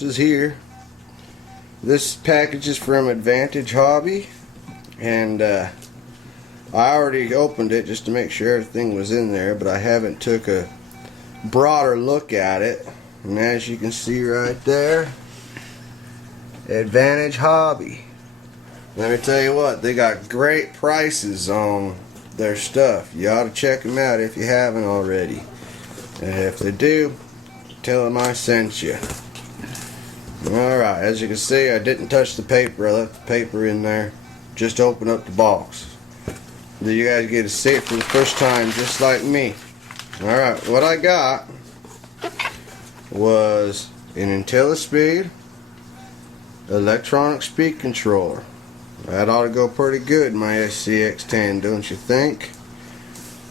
almost is here. This package is from Advantage Hobby, and I already opened it just to make sure everything was in there, but I haven't took a broader look at it. And as you can see right there, Advantage Hobby. Let me tell you what, they got great prices on their stuff. You ought to check them out if you haven't already. And if they do, tell them I sent you. Alright, as you can see, I didn't touch the paper. I left the paper in there. Just open up the box. Then you guys get to see it for the first time, just like me. Alright, what I got was an IntelliSpeed electronic speed controller. That ought to go pretty good in my SCX10, don't you think?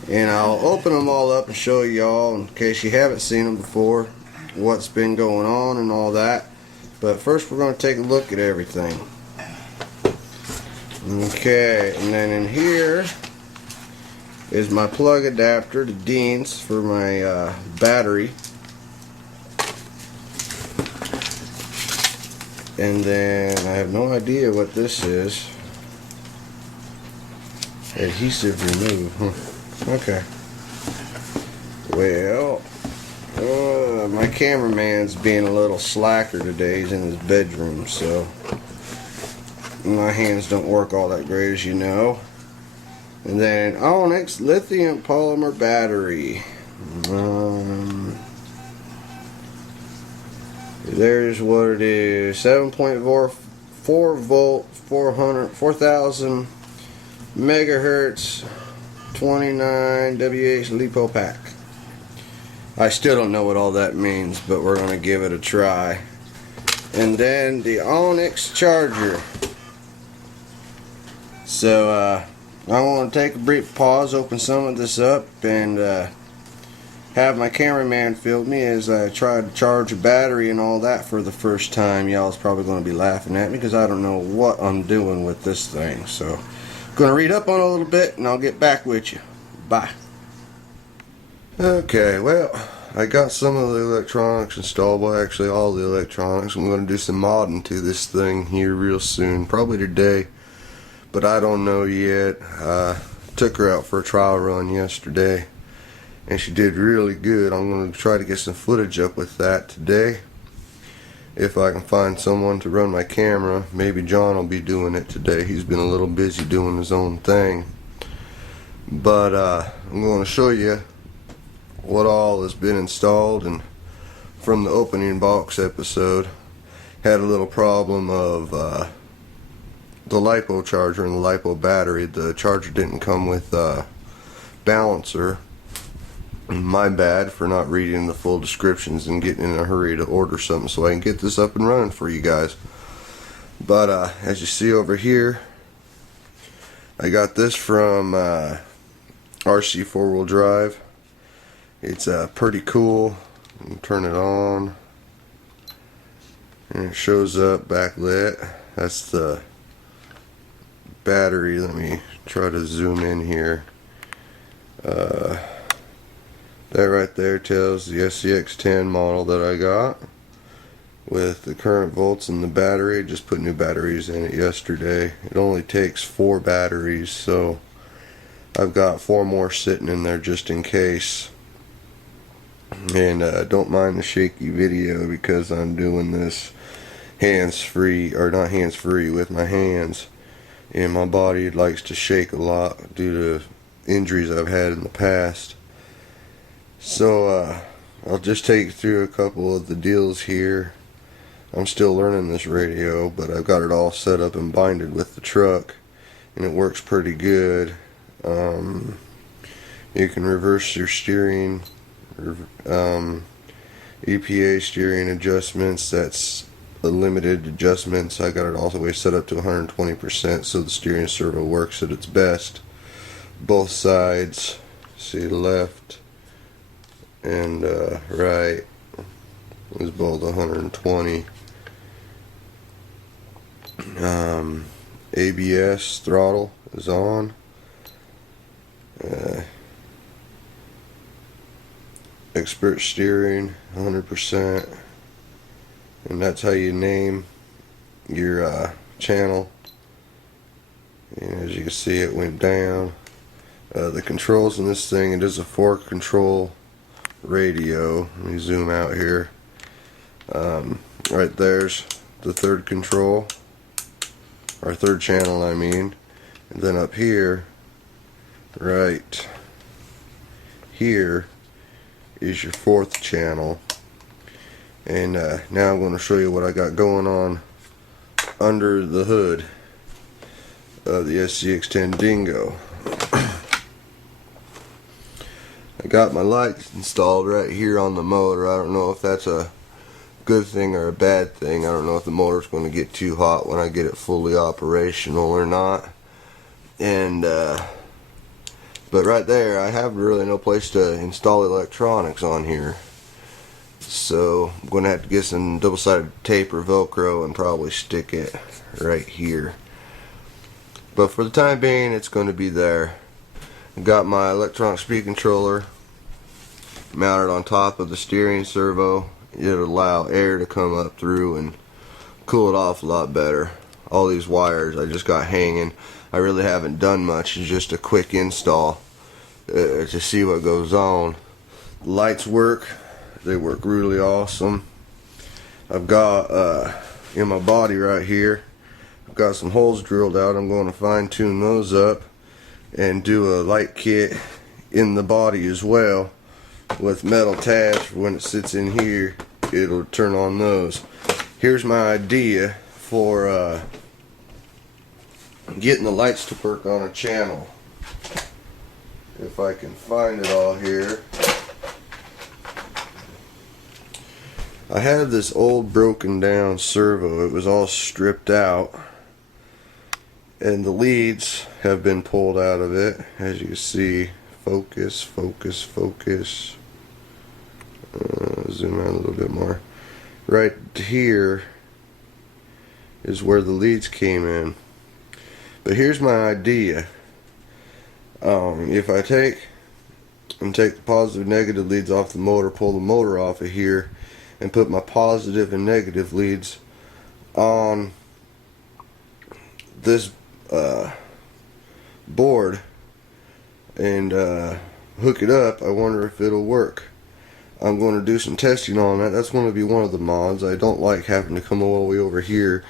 And I'll open them all up and show y'all, in case you haven't seen them before, what's been going on and all that. But first we're going to take a look at everything. Okay, and then in here is my plug adapter to Dean's for my battery. And then I have no idea what this is. Adhesive remove. Okay. Well, my cameraman's being a little slacker today. He's in his bedroom, so my hands don't work all that great, as you know. And then Onyx lithium polymer battery. There's what it is. 7.4 volt, 4,000 megahertz, 29 WH LiPo pack. I still don't know what all that means, but we're going to give it a try. And then the Onyx charger. So I want to take a brief pause, open some of this up, and have my cameraman film me as I try to charge a battery and all that for the first time. Y'all's probably going to be laughing at me because I don't know what I'm doing with this thing. So I'm going to read up on it a little bit and I'll get back with you. Bye. Okay, well, I got some of the electronics installed. Well, actually all the electronics. I'm going to do some modding to this thing here real soon, probably today, but I don't know yet. Took her out for a trial run yesterday and she did really good. I'm going to try to get some footage up with that today. If I can find someone to run my camera. Maybe John will be doing it today. He's been a little busy doing his own thing. But I'm going to show you what all has been installed. And from the opening box episode, had a little problem of the LiPo charger and the LiPo battery. The charger didn't come with balancer. My bad for not reading the full descriptions and getting in a hurry to order something so I can get this up and running for you guys. But as you see over here, I got this from RC 4-wheel drive. It's pretty cool. Turn it on and it shows up backlit. That's the battery. Let me try to zoom in here. That right there tells the SCX10 model that I got with the current volts in the battery. Just put new batteries in it yesterday. It only takes 4 batteries, so I've got 4 more sitting in there just in case. And don't mind the shaky video because I'm doing this hands-free, or not hands-free, with my hands, and my body likes to shake a lot due to injuries I've had in the past. So I'll just take you through a couple of the deals here. I'm still learning this radio, but I've got it all set up and binded with the truck, and it works pretty good. You can reverse your steering, EPA steering adjustments. That's a limited adjustments. I got it all the way set up to 120%, so the steering servo works at its best. Both sides, see, left and right is both 120. ABS throttle is on. Expert steering 100%. and that's how you name your channel. And as you can see, it went down. The controls in this thing, it is a 4-control radio. Let me zoom out here. Right there's the third control, or third channel I mean, and then up here, right here, is your 4th channel. And now I'm going to show you what I got going on under the hood of the SCX10 Dingo. I got my lights installed right here on the motor. I don't know if that's a good thing or a bad thing. I don't know if the motor's going to get too hot when I get it fully operational or not. And but right there, I have really no place to install electronics on here. So I'm going to have to get some double-sided tape or Velcro and probably stick it right here. But for the time being, it's going to be there. I've got my electronic speed controller mounted on top of the steering servo. It'll allow air to come up through and cool it off a lot better. All these wires I just got hanging. I really haven't done much. It's just a quick install to see what goes on. The lights work. They work really awesome. I've got in my body right here, I've got some holes drilled out. I'm going to fine tune those up and do a light kit in the body as well with metal tabs. When it sits in here, it'll turn on those. Here's my idea for getting the lights to work on a channel. If I can find it all here. I had this old broken down servo. It was all stripped out, and the leads have been pulled out of it. As you can see, focus, focus, focus. Zoom out a little bit more. Right here is where the leads came in. But here's my idea. If I take the positive negative leads off the motor, pull the motor off of here, and put my positive and negative leads on this board and hook it up, I wonder if it'll work. I'm going to do some testing on that. That's going to be one of the mods. I don't like having to come all the way over here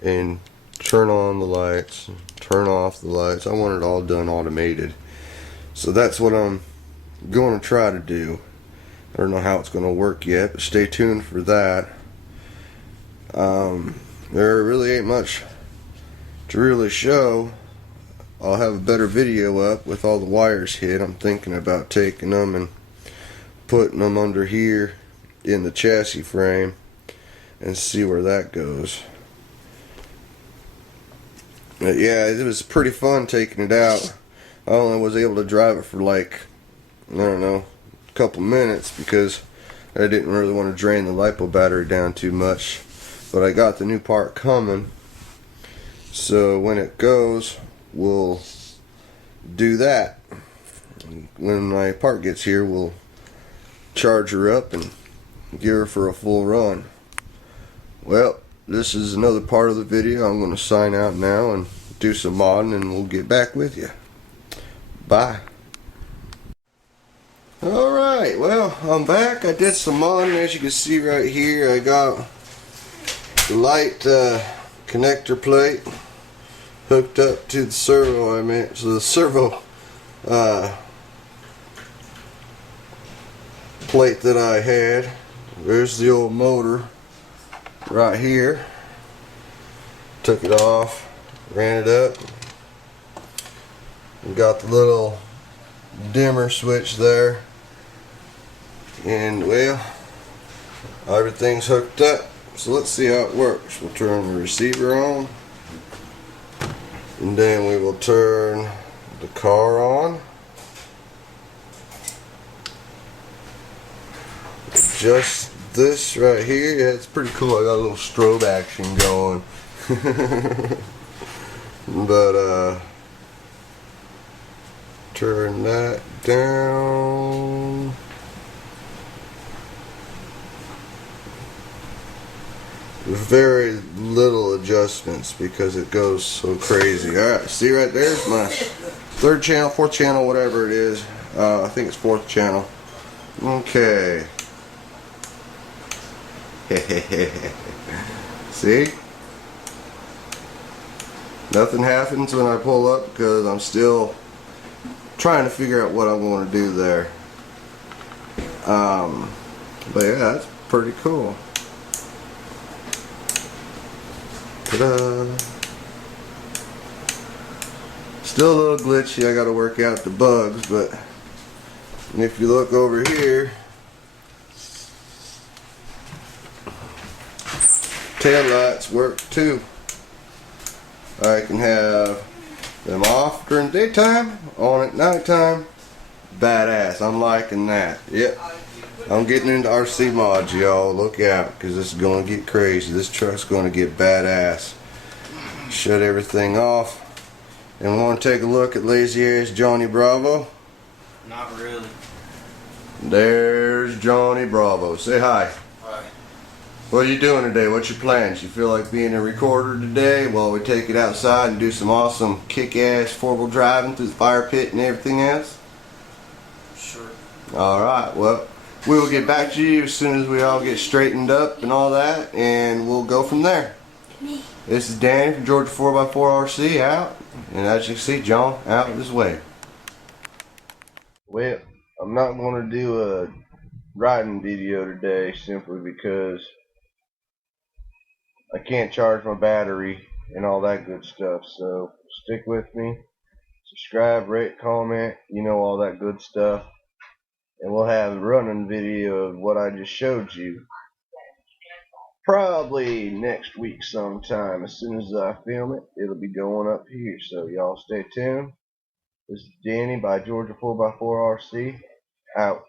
and turn on the lights, turn off the lights. I want it all done automated. So that's what I'm going to try to do. I don't know how it's going to work yet, but stay tuned for that. There really ain't much to really show. I'll have a better video up with all the wires hit. I'm thinking about taking them and putting them under here in the chassis frame and see where that goes. But yeah, it was pretty fun taking it out. I only was able to drive it for like, I don't know, a couple minutes because I didn't really want to drain the LiPo battery down too much. But I got the new part coming, so when it goes, we'll do that. When my part gets here, we'll charge her up and give her for a full run. Well, this is another part of the video. I'm going to sign out now and do some modding, and we'll get back with you. Bye. Alright, well, I'm back. I did some modding. As you can see right here, I got the light connector plate hooked up to the servo. So the servo plate that I had. There's the old motor right here. Took it off, ran it up, and got the little dimmer switch there, and well, everything's hooked up. So let's see how it works. We'll turn the receiver on, and then we will turn the car on. Just this right here, yeah, it's pretty cool. I got a little strobe action going. But turn that down. very little adjustments because it goes so crazy. Alright, see right there's my third channel, fourth channel, whatever it is. I think it's fourth channel. Okay. See? Nothing happens when I pull up because I'm still trying to figure out what I'm going to do there. But yeah, that's pretty cool. Ta-da! Still a little glitchy. I got to work out the bugs, but if you look over here, tail lights work too. I can have them off during daytime, on at nighttime. Badass. I'm liking that. Yep. I'm getting into RC mods, y'all. Look out, because this is going to get crazy. This truck's going to get badass. Shut everything off. And want to take a look at lazy ass Johnny Bravo? Not really. There's Johnny Bravo. Say hi. Hi. What are you doing today? What's your plans? You feel like being a recorder today while we take it outside and do some awesome kick-ass four-wheel driving through the fire pit and everything else? Sure. Alright, well, we will get back to you as soon as we all get straightened up and all that, and we'll go from there. This is Danny from Georgia 4x4 RC out, and as you can see, John out this way. Well, I'm not going to do a riding video today simply because I can't charge my battery and all that good stuff, so stick with me, subscribe, rate, comment, you know, all that good stuff, and we'll have a running video of what I just showed you probably next week sometime. As soon as I film it, it'll be going up here, so y'all stay tuned. This is Danny by Georgia 4x4 RC out.